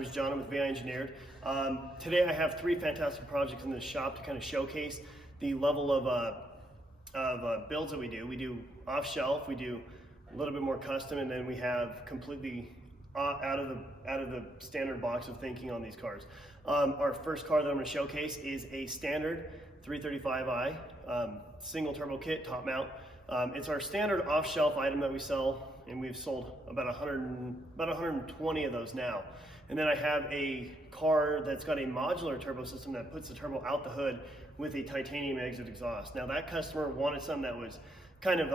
name is John. I'm with Vi.Engineered. Today I have three fantastic projects in the shop to kind of showcase the level of builds that we do. We do off-shelf, we do a little bit more custom, and then we have completely out of the standard box of thinking on these cars. Our first car that I'm going to showcase is a standard 335i single turbo kit top mount. It's our standard off-shelf item that we sell, and we've sold about 120 of those now. And then I have a car that's got a modular turbo system that puts the turbo out the hood with a titanium exit exhaust. Now that customer wanted something that was kind of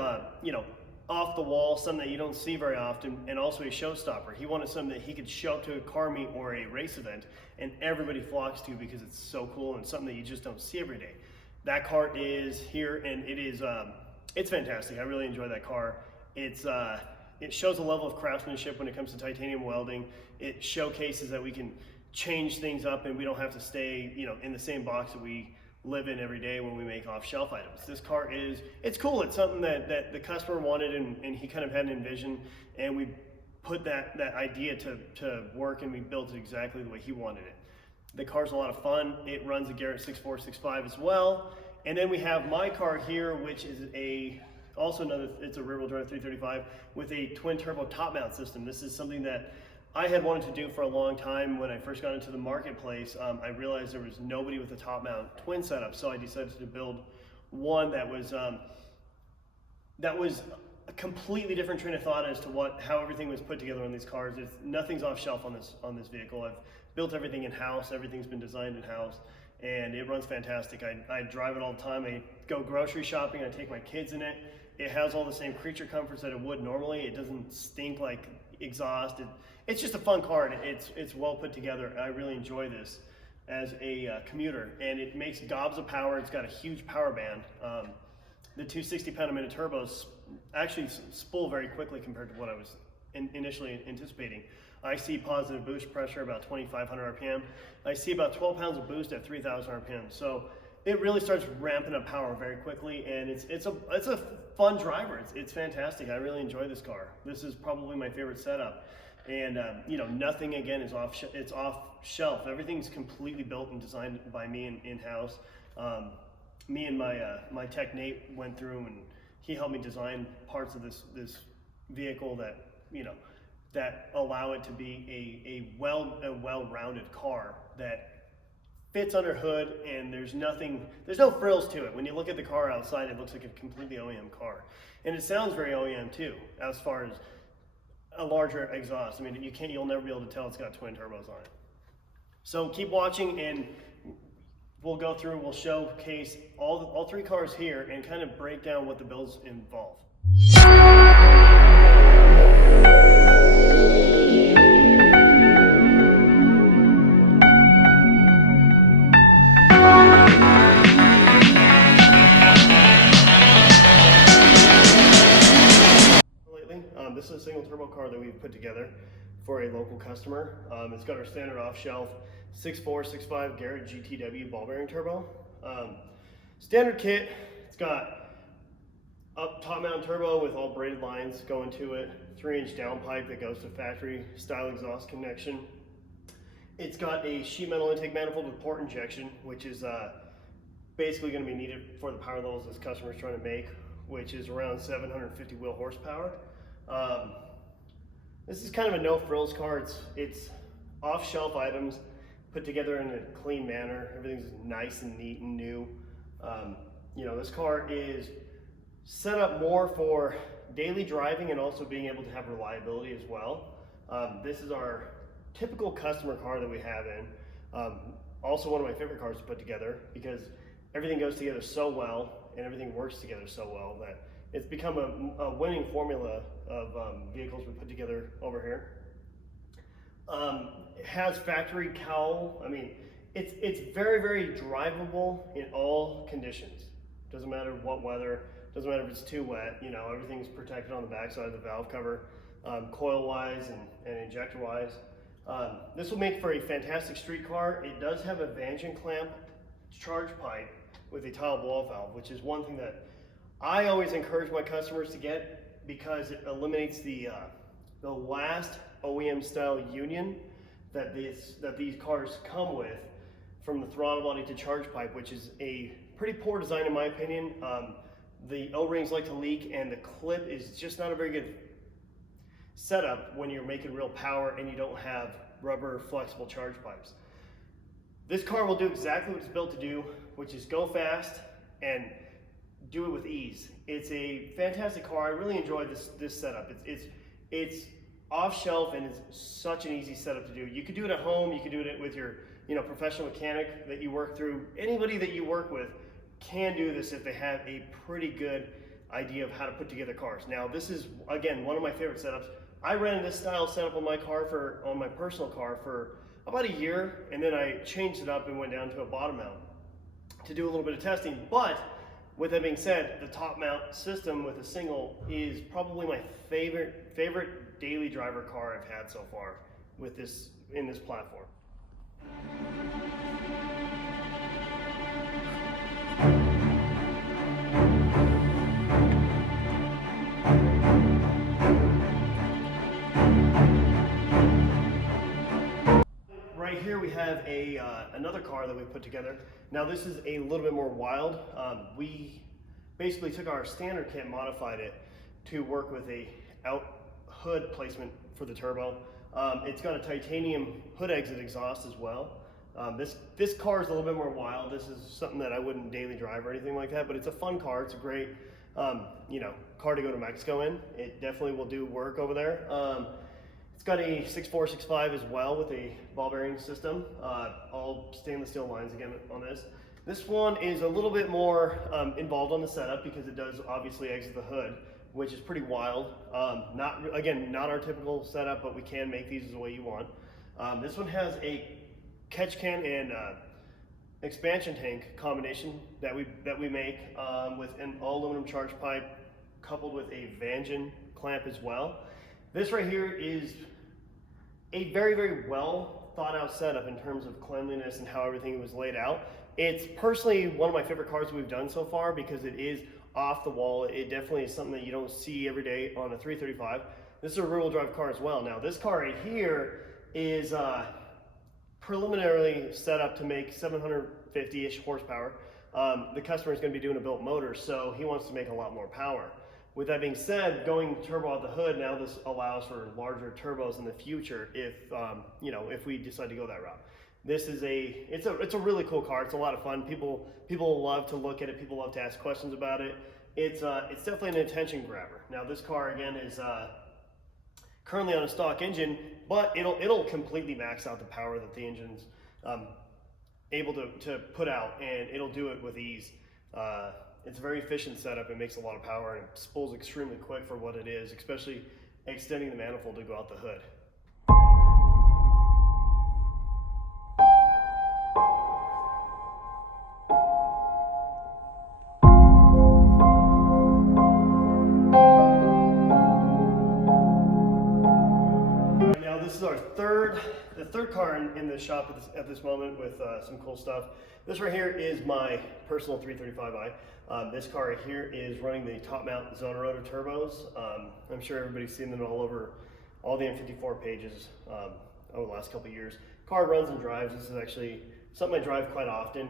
off the wall, something that you don't see very often, and also a showstopper. He wanted something that he could show up to a car meet or a race event and everybody flocks to because it's so cool and something that you just don't see every day. That car is here, and it's fantastic. I really enjoy that car. It shows a level of craftsmanship when it comes to titanium welding. It showcases that we can change things up and we don't have to stay in the same box that we live in every day when we make off-shelf items. This car it's cool. It's something that the customer wanted and he kind of had an envision, and we put that idea to work, and we built it exactly the way he wanted it. The car's a lot of fun. It runs a Garrett 6465 as well. And then we have my car here, which is it's a rear-wheel drive 335 with a twin turbo top mount system. This is something that I had wanted to do for a long time. When I first got into the marketplace, I realized there was nobody with a top mount twin setup, so I decided to build one that was a completely different train of thought as to how everything was put together on these cars. Nothing's off shelf on this vehicle. I've built everything in house. Everything's been designed in house, and it runs fantastic. I drive it all the time. I go grocery shopping. I take my kids in it. It has all the same creature comforts that it would normally. It doesn't stink like exhaust. It's just a fun car, and it's well put together. I really enjoy this as a commuter, and it makes gobs of power. It's got a huge power band. The 260 pound-a-minute turbos actually spool very quickly compared to what I was initially anticipating. I see positive boost pressure about 2,500 RPM. I see about 12 pounds of boost at 3,000 RPM. So it really starts ramping up power very quickly, and it's a fun driver. It's fantastic. I really enjoy this car. This is probably my favorite setup. And nothing again is off shelf. Everything's completely built and designed by me in-house. Me and my tech Nate went through, and he helped me design parts of this vehicle that allow it to be a well-rounded car that fits under hood, and there's no frills to it. When you look at the car outside, it looks like a completely OEM car, and it sounds very OEM too, as far as a larger exhaust. I mean, you'll never be able to tell it's got twin turbos on it. So keep watching, and we'll go through, we'll showcase all three cars here and kind of break down what the builds involve. This is a single turbo car that we've put together for a local customer. It's got our standard off-shelf 6465 Garrett GTW ball bearing turbo. Standard kit. It's got top mount turbo with all braided lines going to it, 3-inch downpipe that goes to factory style exhaust connection. It's got a sheet metal intake manifold with port injection, which is basically going to be needed for the power levels this customer is trying to make, which is around 750 wheel horsepower. This is kind of a no frills car. It's off-shelf items put together in a clean manner. Everything's nice and neat and new. This car is set up more for daily driving and also being able to have reliability as well. This is our typical customer car that we have in. Also one of my favorite cars to put together because everything goes together so well and everything works together so well that it's become a winning formula of vehicles we put together over here. It has factory cowl. I mean, it's very, very drivable in all conditions. Doesn't matter what weather, doesn't matter if it's too wet, everything's protected on the backside of the valve cover, coil-wise and injector-wise. This will make for a fantastic street car. It does have a Vangeon clamp charge pipe with a tile blow-off valve, which is one thing that I always encourage my customers to get because it eliminates the last OEM style union that these cars come with, from the throttle body to charge pipe, which is a pretty poor design in my opinion. The O-rings like to leak, and the clip is just not a very good setup when you're making real power and you don't have rubber flexible charge pipes. This car will do exactly what it's built to do, which is go fast and do it with ease. It's a fantastic car. I really enjoyed this setup. It's off shelf and it's such an easy setup to do. You could do it at home. You could do it with your professional mechanic that you work through. Anybody that you work with can do this if they have a pretty good idea of how to put together cars. Now, this is again one of my favorite setups. I ran this style setup on my personal car for about a year, and then I changed it up and went down to a bottom mount to do a little bit of testing. But with that being said, the top mount system with a single is probably my favorite daily driver car I've had so far with this in this platform. Right here we have another car that we put together. Now this is a little bit more wild. We basically took our standard kit, modified it to work with a out hood placement for the turbo. It's got a titanium hood exit exhaust as well. This car is a little bit more wild. This is something that I wouldn't daily drive or anything like that, but it's a fun car. It's a great car to go to Mexico in. It definitely will do work over there. It's got a 6.4, 6.5 as well with a ball bearing system, all stainless steel lines again on this. This one is a little bit more involved on the setup because it does obviously exit the hood, which is pretty wild. Not our typical setup, but we can make these the way you want. This one has a catch can and expansion tank combination that we make with an all aluminum charge pipe coupled with a Vi.Engineered clamp as well. This right here is a very, very well thought out setup in terms of cleanliness and how everything was laid out. It's personally one of my favorite cars we've done so far because it is off the wall. It definitely is something that you don't see every day on a 335. This is a rear-wheel drive car as well. Now this car right here is preliminarily set up to make 750-ish horsepower. The customer is going to be doing a built motor, so he wants to make a lot more power. With that being said, going turbo out the hood, now this allows for larger turbos in the future if we decide to go that route. This is it's a really cool car. It's a lot of fun. People love to look at it. People love to ask questions about it. It's definitely an attention grabber. Now this car again is currently on a stock engine, but it'll completely max out the power that the engine's able to put out, and it'll do it with ease. It's a very efficient setup. It makes a lot of power and it spools extremely quick for what it is, especially extending the manifold to go out the hood. Now this is our third car in the shop at this moment with some cool stuff. This right here is my personal 335i. This car right here is running the top mount zone rotor turbos. I'm sure everybody's seen them all over all the M54 pages over the last couple of years. Car runs and drives. This is actually something I drive quite often.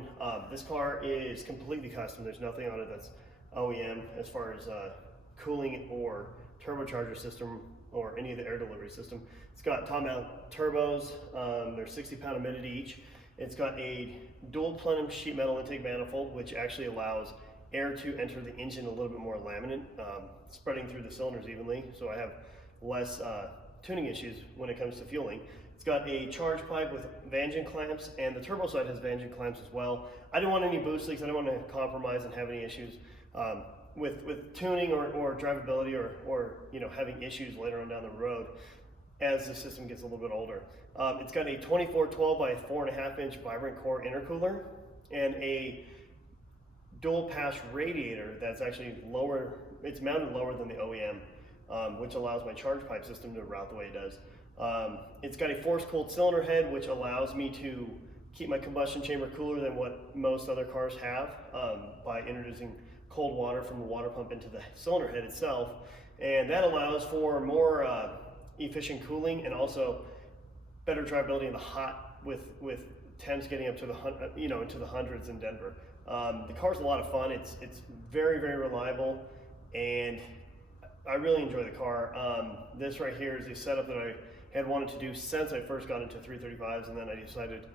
This car is completely custom. There's nothing on it that's OEM as far as cooling or turbocharger system or any of the air delivery system. It's got top mount turbos. They're 60 pound humidity each. It's got a dual plenum sheet metal intake manifold, which actually allows air to enter the engine a little bit more laminate, spreading through the cylinders evenly, so I have less tuning issues when it comes to fueling. It's got a charge pipe with Vi.Engineered clamps, and the turbo side has Vi.Engineered clamps as well. I didn't want any boost leaks. I didn't want to compromise and have any issues with tuning or drivability or having issues later on down the road as the system gets a little bit older. It's got a 2412 by 4.5 inch vibrant core intercooler and a dual pass radiator that's actually lower. It's mounted lower than the OEM, which allows my charge pipe system to route the way it does. It's got a force cooled cylinder head, which allows me to keep my combustion chamber cooler than what most other cars have by introducing cold water from the water pump into the cylinder head itself. And that allows for more efficient cooling and also better drivability in the hot with temps getting up to the into the hundreds in Denver. The car's a lot of fun. It's very, very reliable, and I really enjoy the car. This right here is a setup that I had wanted to do since I first got into 335s, and then I decided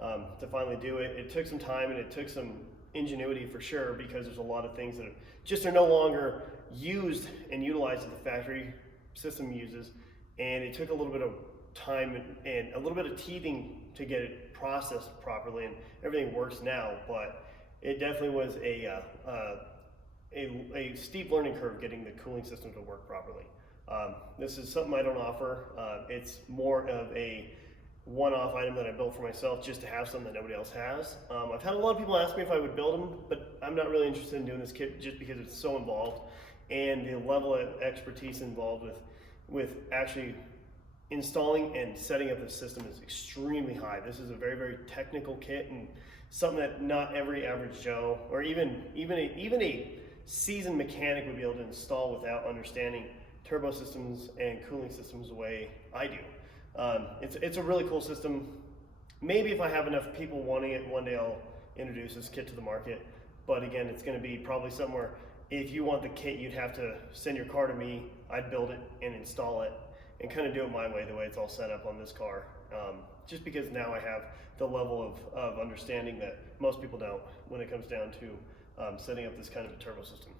to finally do it. It took some time and it took some ingenuity for sure, because there's a lot of things that just are no longer used and utilized that the factory system uses, and it took a little bit of time and a little bit of teething to get it processed properly, and everything works now, but it definitely was a steep learning curve getting the cooling system to work properly. This is something I don't offer. It's more of a one-off item that I built for myself just to have something that nobody else has. I've had a lot of people ask me if I would build them, but I'm not really interested in doing this kit just because it's so involved, and the level of expertise involved with actually installing and setting up the system is extremely high. This is a very, very technical kit, and something that not every average Joe or even a seasoned mechanic would be able to install without understanding turbo systems and cooling systems the way I do. It's a really cool system. Maybe if I have enough people wanting it, one day I'll introduce this kit to the market. But again, it's going to be probably somewhere, if you want the kit, you'd have to send your car to me. I'd build it and install it and kind of do it my way, the way it's all set up on this car. Just because now I have the level of understanding that most people don't when it comes down to setting up this kind of a turbo system.